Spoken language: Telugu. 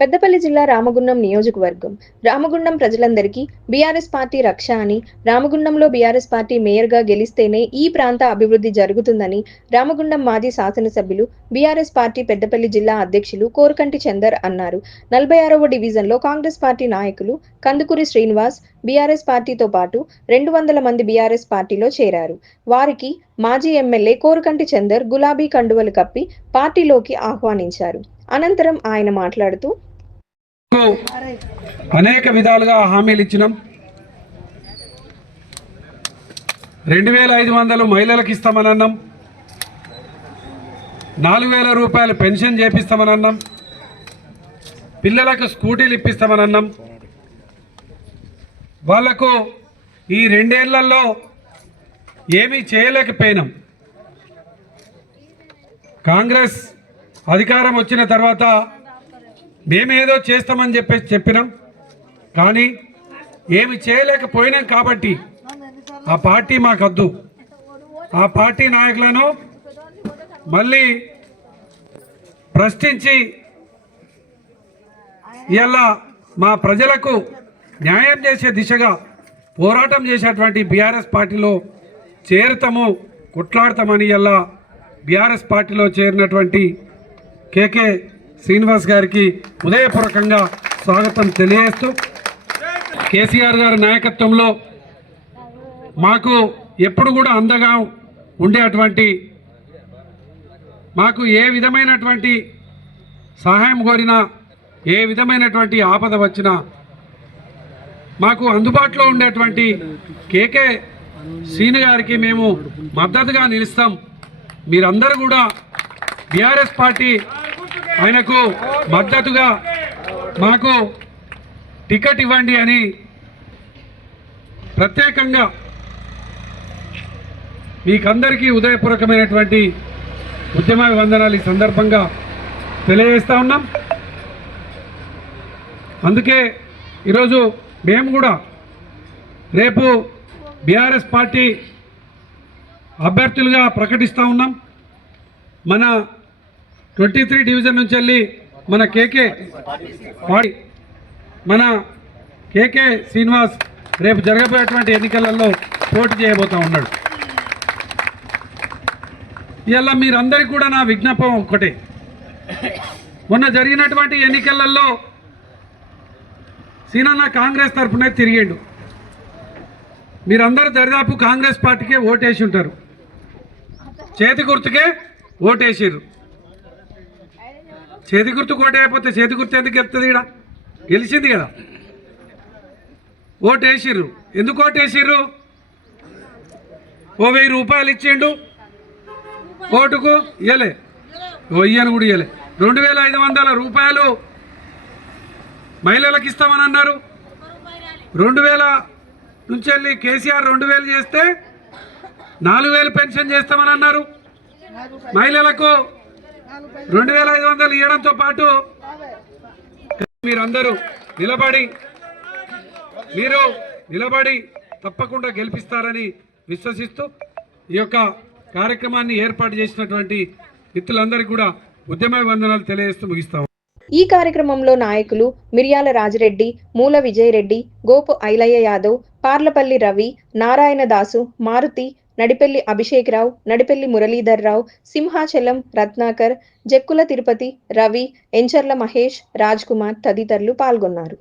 పెద్దపల్లి జిల్లా రామగుండం నియోజకవర్గం. రామగుండం ప్రజలందరికీ బీఆర్ఎస్ పార్టీ రక్ష అని, రామగుండంలో బీఆర్ఎస్ పార్టీ మేయర్గా గెలిస్తేనే ఈ ప్రాంత అభివృద్ధి జరుగుతుందని రామగుండం మాజీ శాసనసభ్యులు, బీఆర్ఎస్ పార్టీ పెద్దపల్లి జిల్లా అధ్యక్షులు కోరుకంటి చందర్ అన్నారు. 46వ డివిజన్లో కాంగ్రెస్ పార్టీ నాయకులు కందుకూరి శ్రీనివాస్ బీఆర్ఎస్ పార్టీతో పాటు 200 మంది బీఆర్ఎస్ పార్టీలో చేరారు. వారికి మాజీ ఎమ్మెల్యే కోరుకంటి చందర్ గులాబీ కండువలు కప్పి పార్టీలోకి ఆహ్వానించారు. అనంతరం ఆయన మాట్లాడుతూ, అనేక విధాలుగా హామీలు ఇచ్చినాం. 2500 మహిళలకు ఇస్తామనన్నాం, 4000 రూపాయలు పెన్షన్ చేపిస్తామనన్నాం, పిల్లలకు స్కూటీలు ఇప్పిస్తామనన్నాం. వాళ్లకు ఈ 2 ఏళ్లలో ఏమీ చేయలేకపోయినాం. కాంగ్రెస్ అధికారం వచ్చిన తర్వాత మేమేదో చేస్తామని చెప్పినాం, కానీ ఏమి చేయలేకపోయినాం. కాబట్టి ఆ పార్టీ మాకొద్దు. ఆ పార్టీ నాయకులను మళ్ళీ ప్రశ్నించి ఇలా మా ప్రజలకు న్యాయం చేసే దిశగా పోరాటం చేసేటువంటి బీఆర్ఎస్ పార్టీలో చేరుతాము, కొట్లాడతామని ఇలా బీఆర్ఎస్ పార్టీలో చేరినటువంటి కేకే శ్రీనివాస్ గారికి హృదయపూర్వకంగా స్వాగతం తెలియజేస్తూ, కేసీఆర్ గారి నాయకత్వంలో మాకు ఎప్పుడు కూడా అండగా ఉండేటువంటి, మాకు ఏ విధమైనటువంటి సహాయం కోరినా, ఏ విధమైనటువంటి ఆపద వచ్చినా మాకు అందుబాటులో ఉండేటువంటి కేకే శ్రీను గారికి మేము మద్దతుగా నిలుస్తాం. మీరందరూ కూడా బీఆర్ఎస్ పార్టీ ఆయనకు మద్దతుగా మాకు టికెట్ ఇవ్వండి అని ప్రత్యేకంగా మీకందరికీ హృదయపూర్వకమైనటువంటి ఉద్యమాభివందనాలు ఈ సందర్భంగా తెలియజేస్తూ ఉన్నాం. అందుకే ఈరోజు మేము కూడా రేపు బీఆర్ఎస్ పార్టీ అభ్యర్థులుగా ప్రకటిస్తూ ఉన్నాం. మన 23 డివిజన్ నుంచి వెళ్ళి మన కేకే శ్రీనివాస్ రేపు జరగబోయేటువంటి ఎన్నికలలో పోటీ చేయబోతూ ఉన్నాడు. ఇలా మీరందరికీ కూడా నా విజ్ఞాపం ఒక్కటే, మొన్న జరిగినటువంటి ఎన్నికలలో సీనన్న కాంగ్రెస్ తరఫున తిరిగిండు. మీరందరూ దరిదాపు కాంగ్రెస్ పార్టీకే ఓటేసి ఉంటారు, చేతి గుర్తుకే ఓటేసారు. చేతి గుర్తు కోటైపోతే చేతి గుర్తు ఎందుకు గెలుస్తుంది? ఇక్కడ గెలిచింది కదా. ఓటేసిర్రు. ఎందుకు ఓటేసిర్రు? ఓ 1000 రూపాయలు ఇచ్చిండు ఓటుకు, ఇయ్యలే. ఇయ్యను కూడా ఇయ్యలే. 2500 రూపాయలు మహిళలకు ఇస్తామని అన్నారు. 2000 నుంచి వెళ్ళి కేసీఆర్ 2000 చేస్తే 4000 పెన్షన్ చేస్తామని అన్నారు. మహిళలకు 2500 ఇవ్వడంతో పాటు మీరందరూ నిలబడి తప్పకుండా గెలిపిస్తారని విశ్వసిస్తూ ఈ యొక్క కార్యక్రమాన్ని ఏర్పాటు చేసినటువంటి మిత్రులందరికీ కూడా ఉద్యమాభివందనాలు తెలియజేస్తూ ముగిస్తాం. ఈ కార్యక్రమంలో నాయకులు మిర్యాల రాజిరెడ్డి, మూల విజయరెడ్డి, గోపు ఐలయ్య యాదవ్, పార్లపల్లి రవి, నారాయణ దాసు, మారుతి, నడిపెల్లి అభిషేక్రావు, నడిపెల్లి మురళీధర్రావు, సింహాచలం రత్నాకర్, జక్కుల తిరుపతి, రవి, ఎంచర్ల మహేష్, రాజ్ కుమార్ తదితరులు పాల్గొన్నారు.